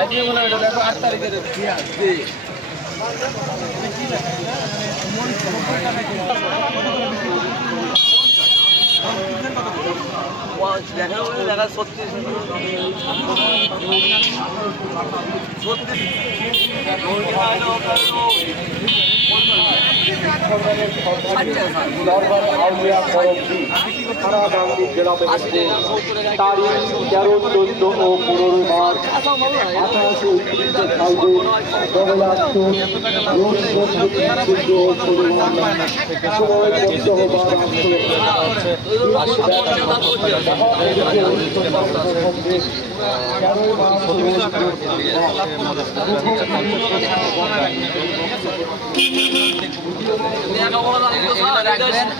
আজকে মনে হয় দেখো 8 তারিখে দেখা সত্যি তারিখ 13, 14 ও 15 মার্চ 18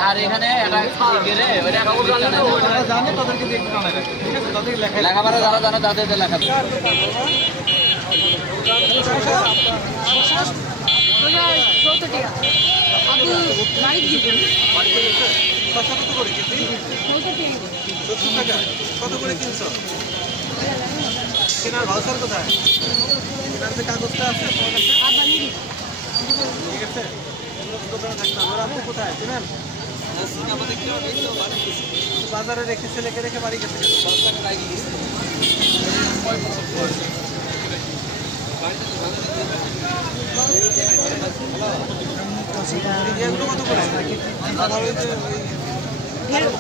আর এখানে লেখাপড়া যারা জানে তাদের লেখা কত করে কিনছো? কেনার ভাউচার কোথায়? কেনার যে কাগজটা আছে ঠিক আছে, দোকানে থাকতাম। ওরা আপনি কোথায় চিনেন? বাজারে রেখে ছেলেকে রেখে বাড়ি গেছে। এগুলো কত করে?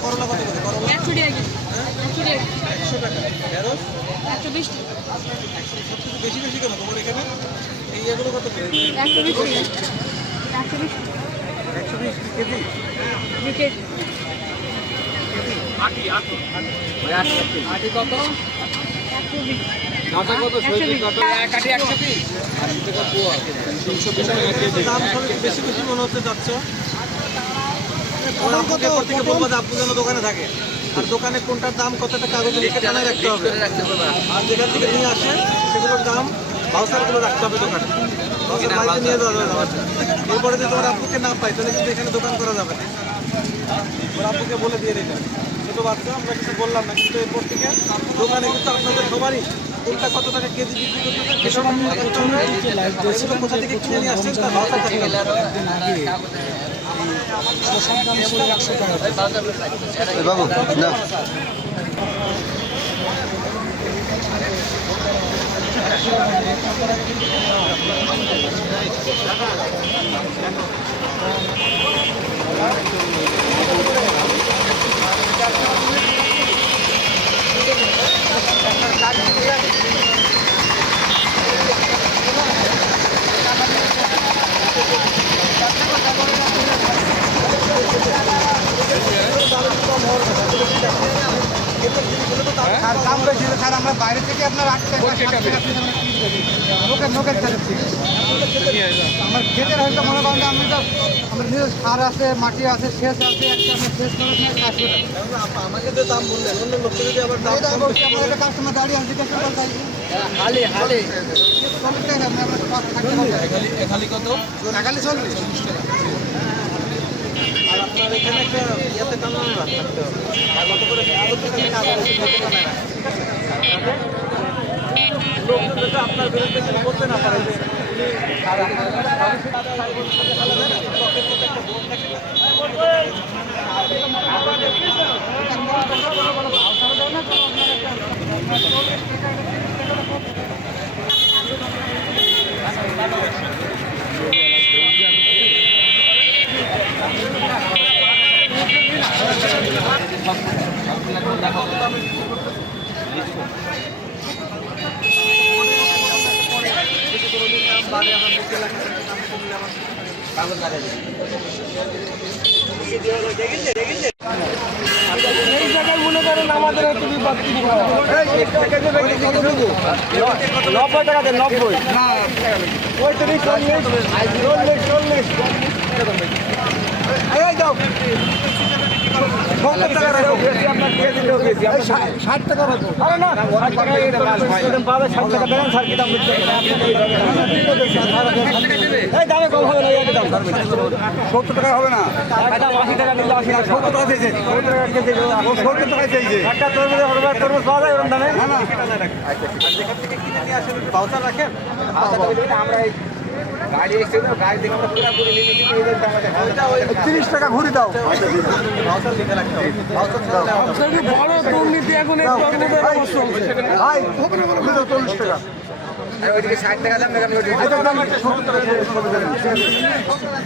করলা কত করে? করলা 100 টাকা। ঢেঁড়স 120 টাকা। বেশি বেশি কেন তোমার এখানে? এই এগুলো কত করে? 120 কেজি। আটি কত? 120। কাটা কত? সবজি কত? এক আটি 120। আর এটা পোয়া 320 টাকা কেজি। দাম বেশি বেশি মনে হচ্ছে যাচ্ছ। ওরা আপনাকে এরপর থেকে বলবো যে আপনি যেন দোকানে থাকে, আর দোকানে কোনটার দাম কতটা কাগজে লিখে জানাই রাখতে হবে। আর যেখান থেকে নিয়ে আসে সেগুলোর দাম ভাউচারগুলো রাখতে হবে দোকানে, বাড়িতে নিয়ে যাওয়া যাবে না। এরপরে যদি তোমার আপুকে না পাই তাহলে কিন্তু এখানে দোকান করা যাবে না। ওর আপুকে বলে দিয়ে দিতে ছোটো বাচ্চা, আমরা কিছু বললাম না, কিন্তু এরপর থেকে দোকানে কিন্তু আপনাদের সবারই কোনটা কত টাকা কেজি বিক্রি করতে কোথা থেকে কিনে নিয়ে আসছেন তার ভাউচার থাকতে হবে। বাবু না দাম বেশি স্যার, আমরা বাইরে থেকে আপনার 8 টাকা নোকের চালাচ্ছি। আমার ক্ষেতের হয়তো মনে করেন যে আমি তো আমার নিজের সার আছে, মাটি আছে, সেচ আছে, একটা আমরা সেচ করে আমাকে তো দাম বললেন, অন্য লোককে যদি আবার দাম বলছি, আমার একটা কাস্টমার দাঁড়িয়ে আছে, জিজ্ঞাসা করতে হালি হালি খালি কত? খালি 40 টাকা। আর আপনার এখানে একটা ইয়েতে টানানো থাকতে হবে, আর কত করে লোক যাতে আপনার বিরুদ্ধে কিছু করতে না পারে। এই জায়গায় মনে করেন আমাদের একটু বিপদ 90 টাকা দেন, 90 না 35 40 40 40 এই দাও। 70 টাকা রাখো। এই 60 টাকা রাখো। আরে না, 60 টাকা এটা পাবে 60 টাকা দেন স্যার কি দাম দিতে হবে? এই দামে কম হবে না এই দাম স্যার। 70 টাকা হবে না। এটা 80 টাকা নিলে 80 টাকা 70 টাকা দিয়েছে। 70 টাকা দিয়েছে। 70 টাকা দিয়েছে। একটা তরমুজ হবে তরমুজ পাওয়া যায় এরকম দামে? না না। আচ্ছা আর যেখান থেকে কিনে নিয়ে আসেন ভাউচার রাখেন? আমরা গাড়ি এসে তো গাড়ি থেকে আমরা পুরো নিয়ে নিচ্ছি এই দাম আমাদের 30 টাকা ঘুরি দাও। ভাউচার লিখে রাখতে হবে। ভাউচার ছাড়া বড় দুর্নীতি এখন এই তরমুজের অবস্থা হচ্ছে। ভাই হবে না বলো 40 টাকা। আর ওইদিকে 60 টাকা দাম না আমি ওইদিকে 70 টাকা